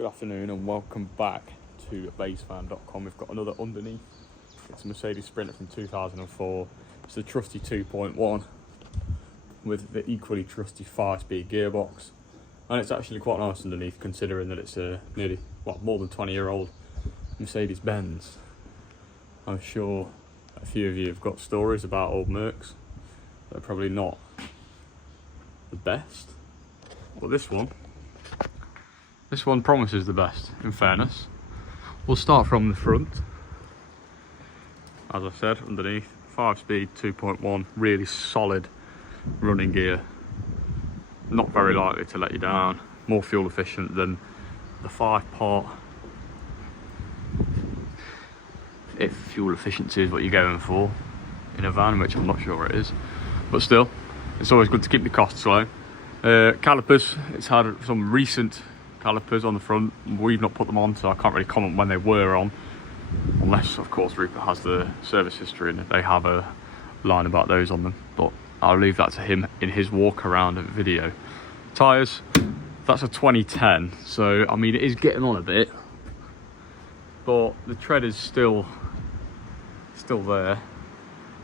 Good afternoon and welcome back to basefan.com. We've got another underneath. It's a Mercedes Sprinter from 2004. It's the trusty 2.1 with the equally trusty 5-speed gearbox, and it's actually quite nice underneath considering that it's a nearly more than 20-year-old Mercedes-Benz. I'm sure a few of you have got stories about old Mercs. They're probably not the best, but this one promises the best, in fairness. We'll start from the front. As I said, underneath, 5-speed 2.1, really solid running gear. Not very likely to let you down. More fuel efficient than the 5-part. If fuel efficiency is what you're going for in a van, which I'm not sure it is. But still, it's always good to keep the costs low. Calipers, it's had some recent calipers on the front. We've not put them on, so I can't really comment when they were on, unless of course Rupert has the service history and they have a line about those on them, but I'll leave that to him in his walk around video. Tyres, that's a 2010, so I mean it is getting on a bit, but the tread is still there.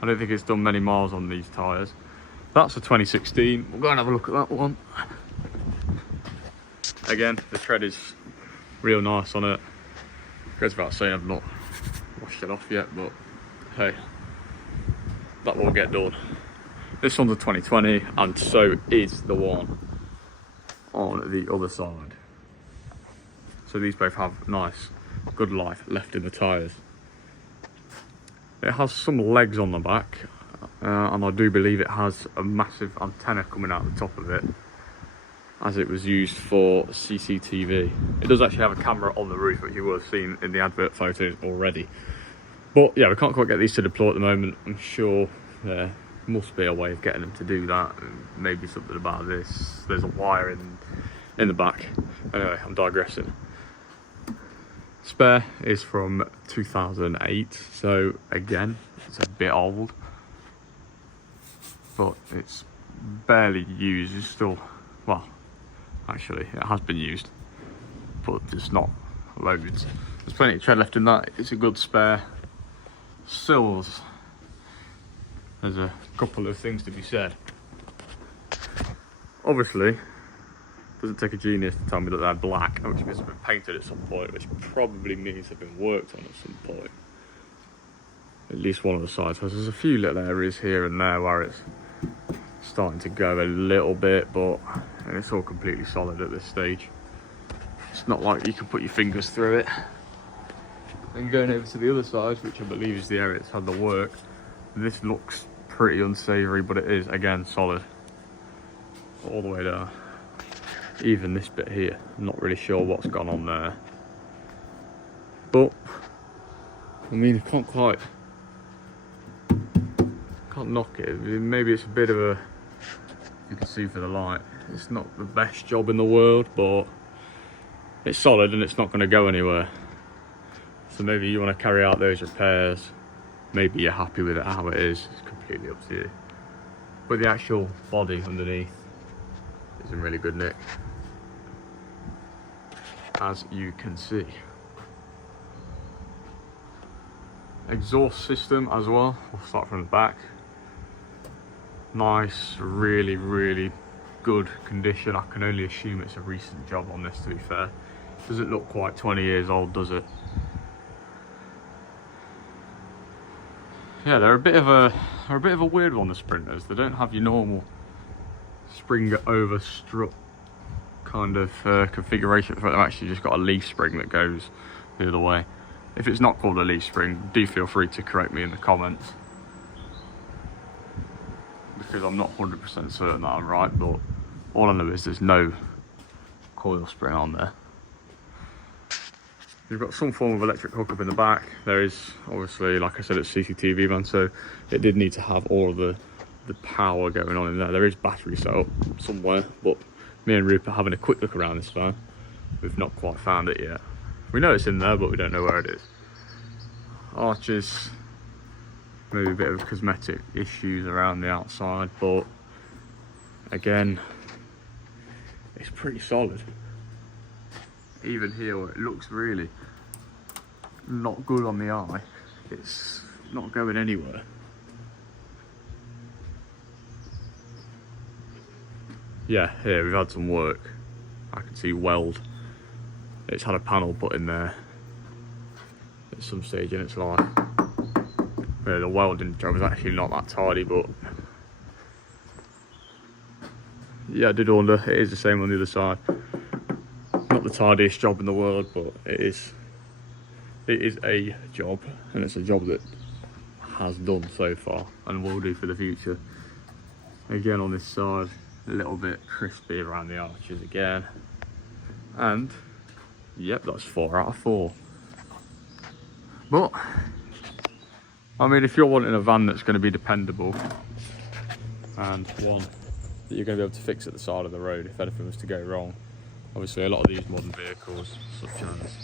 I don't think it's done many miles on these tyres. That's a 2016. We'll go and have a look at that one. Again, the tread is real nice on it. Goes without saying I've not washed it off yet, but hey, that will get done. This one's a 2020, and so is the one on the other side. So these both have nice, good life left in the tyres. It has some legs on the back, and I do believe it has a massive antenna coming out the top of it, as it was used for CCTV. It does actually have a camera on the roof, which you will have seen in the advert photos already. But yeah, we can't quite get these to deploy at the moment. I'm sure there must be a way of getting them to do that. Maybe something about this. There's a wire in the back. Anyway, I'm digressing. Spare is from 2008, so again, it's a bit old, but it's barely used. It's still, well, actually it has been used, but it's not loads. There's plenty of tread left in that. It's a good spare. Sills, there's a couple of things to be said. Obviously, it doesn't take a genius to tell me that they're black, which means they've been painted at some point, which probably means they've been worked on at some point. At least one of the sides. So there's a few little areas here and there where it's starting to go a little bit, but it's all completely solid at this stage. It's not like you can put your fingers through it. Then going over to the other side, which I believe is the area that's had the work, this looks pretty unsavoury, but it is again solid all the way down. Even this bit here, I'm not really sure what's gone on there, but I mean I can't knock it. Maybe it's a bit of a, you can see for the light, it's not the best job in the world, but it's solid and it's not going to go anywhere. So maybe you want to carry out those repairs, maybe you're happy with it how it is, it's completely up to you. But the actual body underneath is in really good nick, as you can see. Exhaust system as well, we'll start from the back. Nice, really good condition. I can only assume it's a recent job on this, to be fair. Doesn't look quite 20 years old, does it? Yeah, they're a bit of a weird one, the Sprinters. They don't have your normal spring over strut kind of configuration. They've actually just got a leaf spring that goes the other way. If it's not called a leaf spring, do feel free to correct me in the comments, because I'm not 100% certain that I'm right, but all I know is there's no coil spring on there. You've got some form of electric hookup in the back. There is, obviously, like I said, it's CCTV, man, so it did need to have all of the power going on in there. There is battery set up somewhere, but me and Rupert having a quick look around this van, we've not quite found it yet. We know it's in there, but we don't know where it is. Arches, maybe a bit of cosmetic issues around the outside, but again, it's pretty solid. even here where it looks really not good on the eye, it's not going anywhere. Yeah, here we've had some work. I can see weld. It's had a panel put in there at some stage in its life. Yeah, the welding job is actually not that tidy, but yeah, I did wonder. It is the same on the other side. Not the tidiest job in the world, but it is a job, and it's a job that has done so far and will do for the future. Again on this side, a little bit crispy around the arches again, and yep, that's 4 out of 4. But I mean, if you're wanting a van that's going to be dependable and one that you're going to be able to fix at the side of the road if anything was to go wrong, obviously a lot of these modern vehicles, such as,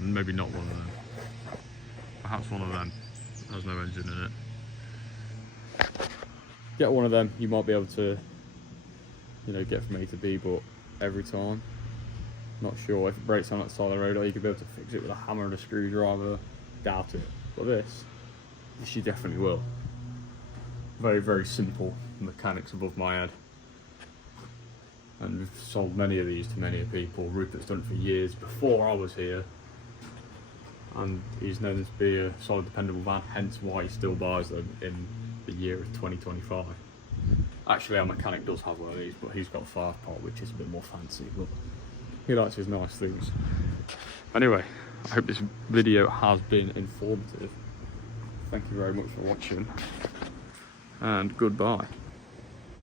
maybe not one of them, perhaps one of them has no engine in it. Get one of them, you might be able to, you know, get from A to B, but every time, not sure. If it breaks down at the side of the road, or you could be able to fix it with a hammer and a screwdriver, doubt it. But this you definitely will. Very, very simple mechanics above my head. And we've sold many of these to many people. Rupert's done it for years before I was here, and he's known to be a solid, dependable van, hence why he still buys them in the year of 2025. Actually, our mechanic does have one of these, but he's got a 5-part, which is a bit more fancy, but he likes his nice things. Anyway, I hope this video has been informative. Thank you very much for watching, and goodbye.